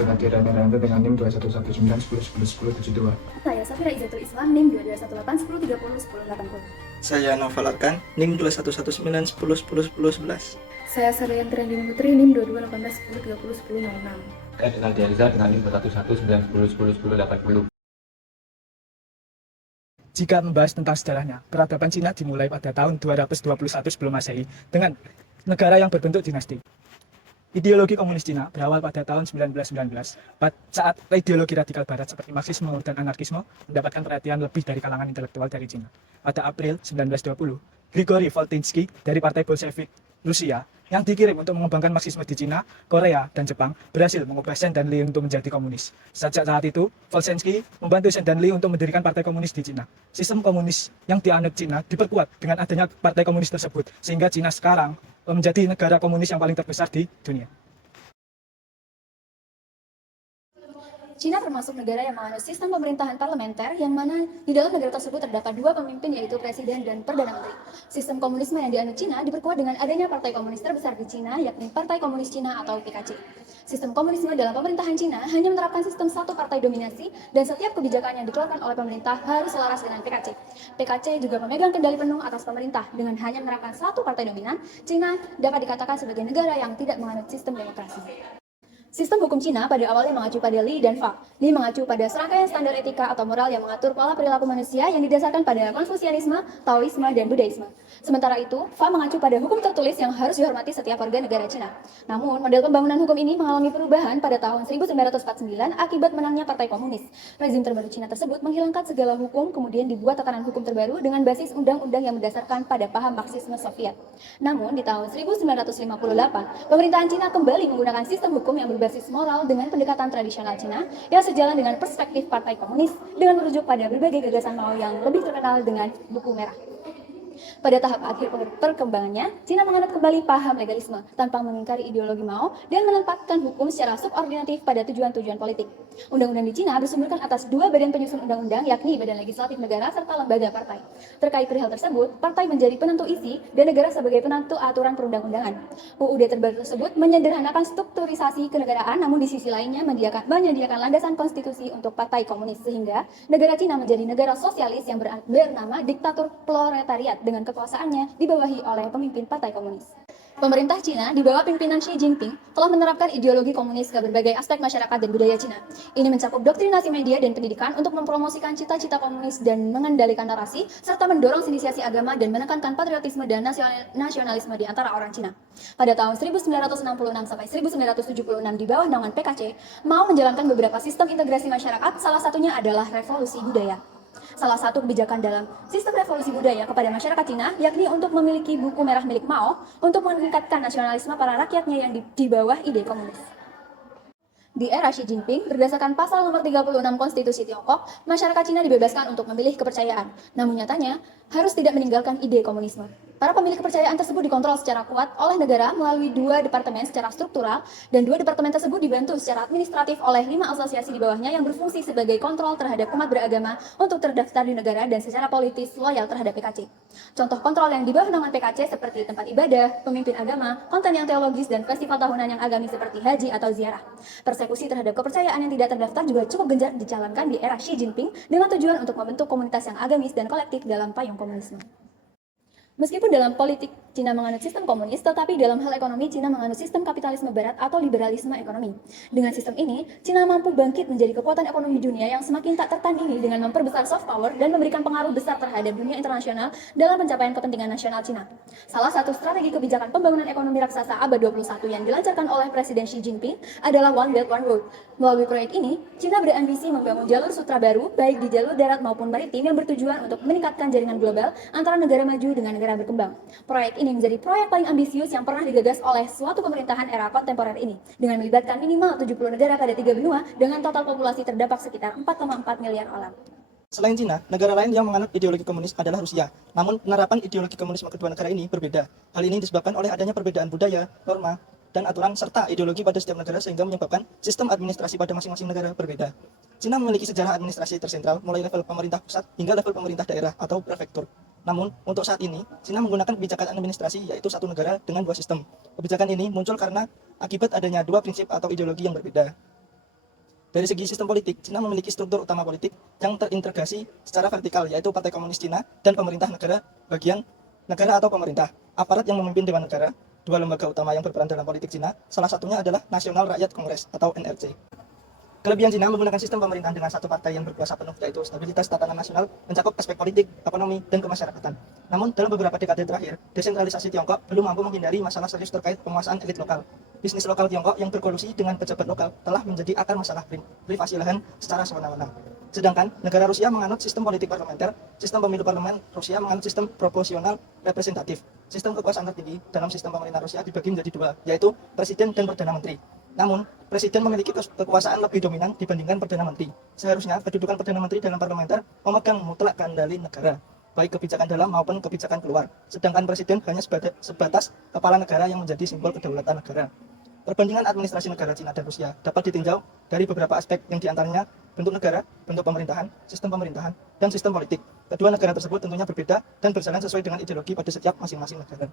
Ganti Anda dengan NIM 2119101101072. Saya Safira Izatul Islam, NIM 221810301080. Saya Novel Arkan, NIM 211910101011. Saya Saryan Trendini Putri, NIM 221810301006. Saya Denaldi Ariza dengan NIM 21190101080. Jika membahas tentang sejarahnya, peradaban Cina dimulai pada tahun 221 sebelum Masehi dengan negara yang berbentuk dinasti. Ideologi komunis Cina berawal pada tahun 1919 saat ideologi radikal barat seperti Marxisme dan anarkisme mendapatkan perhatian lebih dari kalangan intelektual dari Cina. Pada April 1920, Grigori Voltinsky dari Partai Bolshevik Rusia yang dikirim untuk mengembangkan Marxisme di Cina, Korea, dan Jepang berhasil mengubah Shen dan Li untuk menjadi komunis. Sejak saat itu, Voltinsky membantu Shen dan Li untuk mendirikan Partai Komunis di Cina. Sistem komunis yang dianut Cina diperkuat dengan adanya Partai Komunis tersebut, sehingga Cina sekarang menjadi negara komunis yang paling terbesar di dunia. Cina termasuk negara yang menganut sistem pemerintahan parlementer yang mana di dalam negara tersebut terdapat dua pemimpin yaitu presiden dan perdana menteri. Sistem komunisme yang dianut Cina diperkuat dengan adanya partai komunis terbesar di Cina yakni Partai Komunis Cina atau PKC. Sistem komunisme dalam pemerintahan Cina hanya menerapkan sistem satu partai dominasi dan setiap kebijakan yang dikeluarkan oleh pemerintah harus selaras dengan PKC. PKC juga memegang kendali penuh atas pemerintah. Dengan hanya menerapkan satu partai dominan, Cina dapat dikatakan sebagai negara yang tidak menganut sistem demokrasi. Sistem hukum Cina pada awalnya mengacu pada Li dan Fa. Li mengacu pada serangkaian standar etika atau moral yang mengatur pola perilaku manusia yang didasarkan pada Konfusianisme, Taoisme, dan Buddhisme. Sementara itu, Fa mengacu pada hukum tertulis yang harus dihormati setiap warga negara Cina. Namun, model pembangunan hukum ini mengalami perubahan pada tahun 1949 akibat menangnya Partai Komunis. Rezim terbaru Cina tersebut menghilangkan segala hukum, kemudian dibuat tatanan hukum terbaru dengan basis undang-undang yang berdasarkan pada paham Marxisme Soviet. Namun, di tahun 1958, pemerintahan Cina kembali menggunakan sistem hukum yang berbasis moral dengan pendekatan tradisional Cina yang sejalan dengan perspektif Partai Komunis dengan merujuk pada berbagai gagasan Mao yang lebih terkenal dengan buku merah. Pada tahap akhir perkembangannya, Cina menganut kembali paham legalisme tanpa mengingkari ideologi Mao dan menempatkan hukum secara subordinatif pada tujuan-tujuan politik. Undang-undang di Cina bersumberkan atas dua badan penyusun undang-undang yakni Badan Legislatif Negara serta Lembaga Partai. Terkait perihal tersebut, partai menjadi penentu isi dan negara sebagai penentu aturan perundang-undangan. UUD terbaru tersebut menyederhanakan strukturisasi kenegaraan namun di sisi lainnya menyediakan landasan konstitusi untuk partai komunis sehingga negara Cina menjadi negara sosialis yang bernama diktatur proletariat dengan kekuasaannya dibawahi oleh pemimpin Partai Komunis. Pemerintah Cina di bawah pimpinan Xi Jinping telah menerapkan ideologi komunis ke berbagai aspek masyarakat dan budaya Cina. Ini mencakup doktrinasi media dan pendidikan untuk mempromosikan cita-cita komunis dan mengendalikan narasi, serta mendorong sinisasi agama dan menekankan patriotisme dan nasionalisme di antara orang Cina. Pada tahun 1966 sampai 1976 di bawah naungan PKC, Mao menjalankan beberapa sistem integrasi masyarakat, salah satunya adalah revolusi budaya. Salah satu kebijakan dalam sistem revolusi budaya kepada masyarakat Cina yakni untuk memiliki buku merah milik Mao untuk meningkatkan nasionalisme para rakyatnya yang di bawah ide komunis. Di era Xi Jinping, berdasarkan pasal nomor 36 Konstitusi Tiongkok, masyarakat Cina dibebaskan untuk memilih kepercayaan. Namun nyatanya, harus tidak meninggalkan ide komunisme. Para pemilik kepercayaan tersebut dikontrol secara kuat oleh negara melalui dua departemen secara struktural, dan dua departemen tersebut dibantu secara administratif oleh 5 asosiasi di bawahnya yang berfungsi sebagai kontrol terhadap umat beragama untuk terdaftar di negara dan secara politis loyal terhadap PKC. Contoh kontrol yang di bawah naungan PKC seperti tempat ibadah, pemimpin agama, konten yang teologis, dan festival tahunan yang agamis seperti haji atau ziarah. Persekusi terhadap kepercayaan yang tidak terdaftar juga cukup gencar dijalankan di era Xi Jinping dengan tujuan untuk membentuk komunitas yang agamis dan kolektif dalam payung komunisme. Meskipun dalam politik Cina menganut sistem komunis, tetapi dalam hal ekonomi Cina menganut sistem kapitalisme barat atau liberalisme ekonomi. Dengan sistem ini, Cina mampu bangkit menjadi kekuatan ekonomi dunia yang semakin tak tertandingi dengan memperbesar soft power dan memberikan pengaruh besar terhadap dunia internasional dalam pencapaian kepentingan nasional Cina. Salah satu strategi kebijakan pembangunan ekonomi raksasa abad 21 yang dilancarkan oleh Presiden Xi Jinping adalah One Belt One Road. Melalui proyek ini, Cina berambisi membangun jalur sutra baru baik di jalur darat maupun maritim yang bertujuan untuk meningkatkan jaringan global antara negara maju dengan negara berkembang. Proyek ini menjadi proyek paling ambisius yang pernah digagas oleh suatu pemerintahan era kontemporer ini, dengan melibatkan minimal 70 negara pada 3 benua dengan total populasi terdapat sekitar 4,4 miliar orang. Selain Cina, negara lain yang menganut ideologi komunis adalah Rusia. Namun, penerapan ideologi komunisme kedua negara ini berbeda. Hal ini disebabkan oleh adanya perbedaan budaya, norma, dan aturan serta ideologi pada setiap negara sehingga menyebabkan sistem administrasi pada masing-masing negara berbeda. Cina memiliki sejarah administrasi tersentral mulai level pemerintah pusat hingga level pemerintah daerah atau prefektur. Namun, untuk saat ini, Cina menggunakan kebijakan administrasi yaitu satu negara dengan dua sistem. Kebijakan ini muncul karena akibat adanya dua prinsip atau ideologi yang berbeda. Dari segi sistem politik, Cina memiliki struktur utama politik yang terintegrasi secara vertikal, yaitu Partai Komunis Cina dan pemerintah negara bagian negara atau pemerintah. Aparat yang memimpin Dewan Negara, dua lembaga utama yang berperan dalam politik Cina, salah satunya adalah National Rakyat Congress atau NRC. Kelebihan Cina menggunakan sistem pemerintahan dengan satu partai yang berkuasa penuh, yaitu stabilitas tatanan nasional, mencakup aspek politik, ekonomi, dan kemasyarakatan. Namun, dalam beberapa dekade terakhir, desentralisasi Tiongkok belum mampu menghindari masalah serius terkait penguasaan elit lokal. Bisnis lokal Tiongkok yang berkolusi dengan pejabat lokal telah menjadi akar masalah privasi lahan secara semena-mena. Sedangkan negara Rusia menganut sistem politik parlementer, sistem pemilu parlemen Rusia menganut sistem proporsional representatif. Sistem kekuasaan tertinggi dalam sistem pemerintahan Rusia dibagi menjadi dua, yaitu presiden dan perdana menteri. Namun, presiden memiliki kekuasaan lebih dominan dibandingkan perdana menteri. Seharusnya kedudukan perdana menteri dalam parlementer memegang mutlak kendali negara, baik kebijakan dalam maupun kebijakan keluar. Sedangkan presiden hanya sebatas kepala negara yang menjadi simbol kedaulatan negara. Perbandingan administrasi negara Cina dan Rusia dapat ditinjau dari beberapa aspek yang diantaranya bentuk negara, bentuk pemerintahan, dan sistem politik. Kedua negara tersebut tentunya berbeda dan berjalan sesuai dengan ideologi pada setiap masing-masing negara.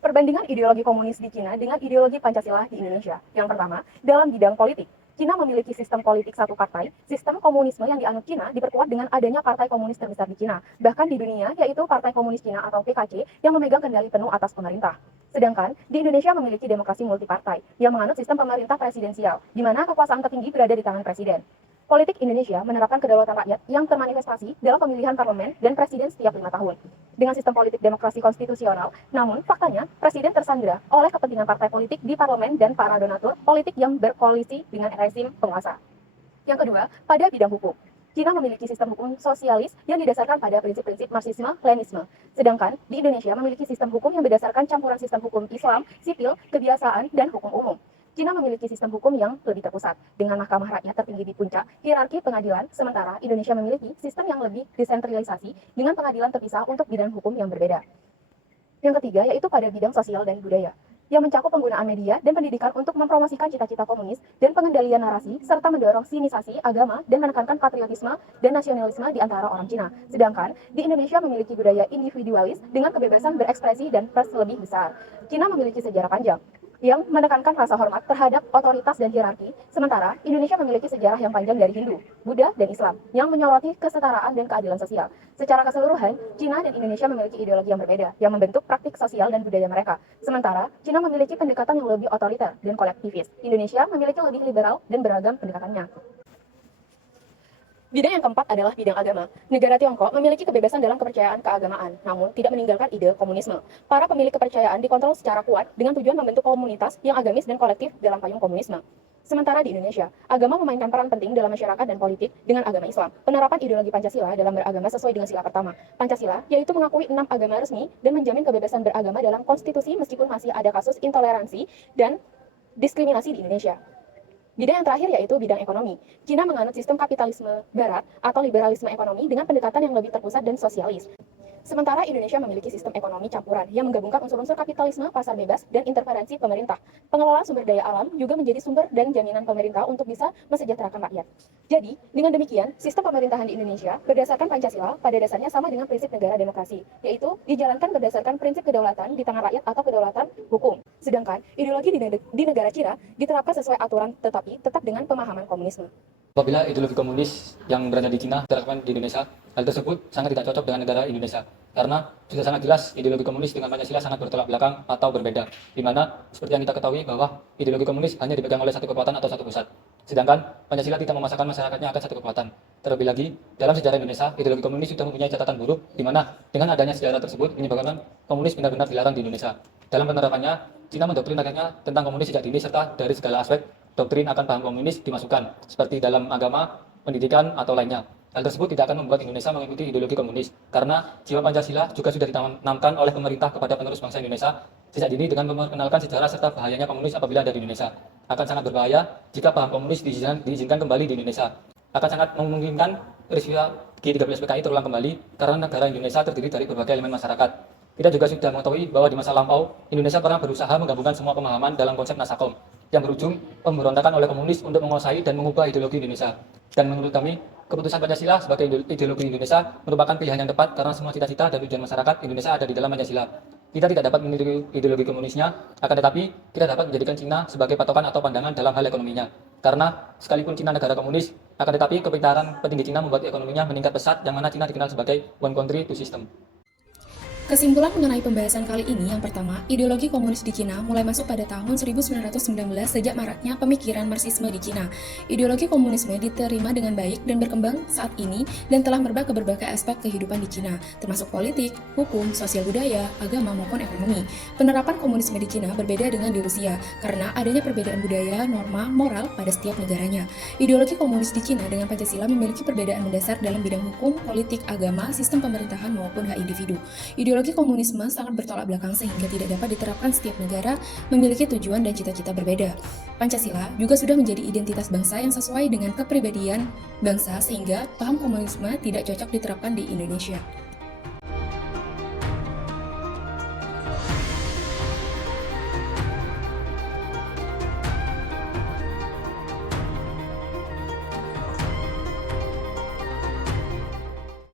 Perbandingan ideologi komunis di Cina dengan ideologi Pancasila di Indonesia. Yang pertama, dalam bidang politik, Cina memiliki sistem politik satu partai. Sistem komunisme yang dianut Cina diperkuat dengan adanya partai komunis terbesar di Cina, bahkan di dunia, yaitu Partai Komunis Cina atau PKC yang memegang kendali penuh atas pemerintah. Sedangkan di Indonesia memiliki demokrasi multipartai yang menganut sistem pemerintah presidensial, di mana kekuasaan tertinggi berada di tangan presiden. Politik Indonesia menerapkan kedaulatan rakyat yang termanifestasi dalam pemilihan parlemen dan presiden setiap 5 tahun. Dengan sistem politik demokrasi konstitusional, namun faktanya presiden tersandera oleh kepentingan partai politik di parlemen dan para donatur politik yang berkoalisi dengan rezim penguasa. Yang kedua, pada bidang hukum. Cina memiliki sistem hukum sosialis yang didasarkan pada prinsip-prinsip Marxisme-Leninisme. Sedangkan di Indonesia memiliki sistem hukum yang berdasarkan campuran sistem hukum Islam, sipil, kebiasaan, dan hukum umum. Cina memiliki sistem hukum yang lebih terpusat, dengan mahkamah rakyat tertinggi di puncak hierarki pengadilan, sementara Indonesia memiliki sistem yang lebih desentralisasi dengan pengadilan terpisah untuk bidang hukum yang berbeda. Yang ketiga yaitu pada bidang sosial dan budaya, yang mencakup penggunaan media dan pendidikan untuk mempromosikan cita-cita komunis dan pengendalian narasi, serta mendorong sinisasi agama dan menekankan patriotisme dan nasionalisme di antara orang Cina. Sedangkan di Indonesia memiliki budaya individualis dengan kebebasan berekspresi dan pers lebih besar. Cina memiliki sejarah panjang yang menekankan rasa hormat terhadap otoritas dan hierarki, sementara Indonesia memiliki sejarah yang panjang dari Hindu, Buddha, dan Islam, yang menyoroti kesetaraan dan keadilan sosial. Secara keseluruhan, Cina dan Indonesia memiliki ideologi yang berbeda, yang membentuk praktik sosial dan budaya mereka. Sementara, Cina memiliki pendekatan yang lebih otoriter dan kolektivis. Indonesia memiliki lebih liberal dan beragam pendekatannya. Bidang yang keempat adalah bidang agama. Negara Tiongkok memiliki kebebasan dalam kepercayaan keagamaan, namun tidak meninggalkan ide komunisme. Para pemilik kepercayaan dikontrol secara kuat dengan tujuan membentuk komunitas yang agamis dan kolektif dalam payung komunisme. Sementara di Indonesia, agama memainkan peran penting dalam masyarakat dan politik dengan agama Islam. Penerapan ideologi Pancasila dalam beragama sesuai dengan sila pertama. Pancasila, yaitu mengakui 6 agama resmi dan menjamin kebebasan beragama dalam konstitusi meskipun masih ada kasus intoleransi dan diskriminasi di Indonesia. Bidang yang terakhir yaitu bidang ekonomi. Cina menganut sistem kapitalisme barat atau liberalisme ekonomi dengan pendekatan yang lebih terpusat dan sosialis. Sementara Indonesia memiliki sistem ekonomi campuran yang menggabungkan unsur-unsur kapitalisme, pasar bebas, dan interferensi pemerintah. Pengelolaan sumber daya alam juga menjadi sumber dan jaminan pemerintah untuk bisa mesejahterakan rakyat. Jadi, dengan demikian, sistem pemerintahan di Indonesia berdasarkan Pancasila pada dasarnya sama dengan prinsip negara demokrasi, yaitu dijalankan berdasarkan prinsip kedaulatan di tangan rakyat atau kedaulatan hukum. Sedangkan ideologi di negara Cina diterapkan sesuai aturan tetapi tetap dengan pemahaman komunisme. Apabila ideologi komunis yang berada di Cina diterapkan di Indonesia, hal tersebut sangat tidak cocok dengan negara Indonesia. Karena sudah sangat jelas ideologi komunis dengan Pancasila sangat bertolak belakang atau berbeda. Di mana seperti yang kita ketahui bahwa ideologi komunis hanya dipegang oleh satu kekuatan atau satu pusat. Sedangkan Pancasila tidak memaksakan masyarakatnya akan satu kekuatan. Terlebih lagi, dalam sejarah Indonesia, ideologi komunis sudah mempunyai catatan buruk, di mana dengan adanya sejarah tersebut menyebabkan komunis benar-benar dilarang di Indonesia. Dalam penerapannya, Cina mendoktrin rakyatnya tentang komunis sejak dini serta dari segala aspek doktrin akan paham komunis dimasukkan, seperti dalam agama, pendidikan, atau lainnya. Hal tersebut tidak akan membuat Indonesia mengikuti ideologi komunis, karena jiwa Pancasila juga sudah ditanamkan oleh pemerintah kepada penerus bangsa Indonesia sejak dini dengan memperkenalkan sejarah serta bahayanya komunis apabila ada di Indonesia. Akan sangat berbahaya jika paham komunis diizinkan kembali di Indonesia. Akan sangat memungkinkan peristiwa G13 PKI terulang kembali, karena negara Indonesia terdiri dari berbagai elemen masyarakat. Kita juga sudah mengetahui bahwa di masa lampau, Indonesia pernah berusaha menggabungkan semua pemahaman dalam konsep Nasakom, yang berujung pemberontakan oleh komunis untuk menguasai dan mengubah ideologi Indonesia. Dan menurut kami, keputusan Pancasila sebagai ideologi Indonesia merupakan pilihan yang tepat karena semua cita-cita dan tujuan masyarakat Indonesia ada di dalam Pancasila. Kita tidak dapat meniru ideologi komunisnya, akan tetapi kita dapat menjadikan Cina sebagai patokan atau pandangan dalam hal ekonominya. Karena sekalipun Cina negara komunis, akan tetapi kepintaran petinggi Cina membuat ekonominya meningkat pesat, yang mana Cina dikenal sebagai one country, two system. Kesimpulan mengenai pembahasan kali ini, yang pertama, ideologi komunis di Cina mulai masuk pada tahun 1919 sejak maraknya pemikiran Marxisme di Cina. Ideologi komunisme diterima dengan baik dan berkembang saat ini dan telah merebak ke berbagai aspek kehidupan di Cina, termasuk politik, hukum, sosial budaya, agama, maupun ekonomi. Penerapan komunisme di Cina berbeda dengan di Rusia, karena adanya perbedaan budaya, norma, moral pada setiap negaranya. Ideologi komunis di Cina dengan Pancasila memiliki perbedaan mendasar dalam bidang hukum, politik, agama, sistem pemerintahan, maupun hak individu. Ideologi komunisme sangat bertolak belakang sehingga tidak dapat diterapkan setiap negara memiliki tujuan dan cita-cita berbeda. Pancasila juga sudah menjadi identitas bangsa yang sesuai dengan kepribadian bangsa sehingga paham komunisme tidak cocok diterapkan di Indonesia.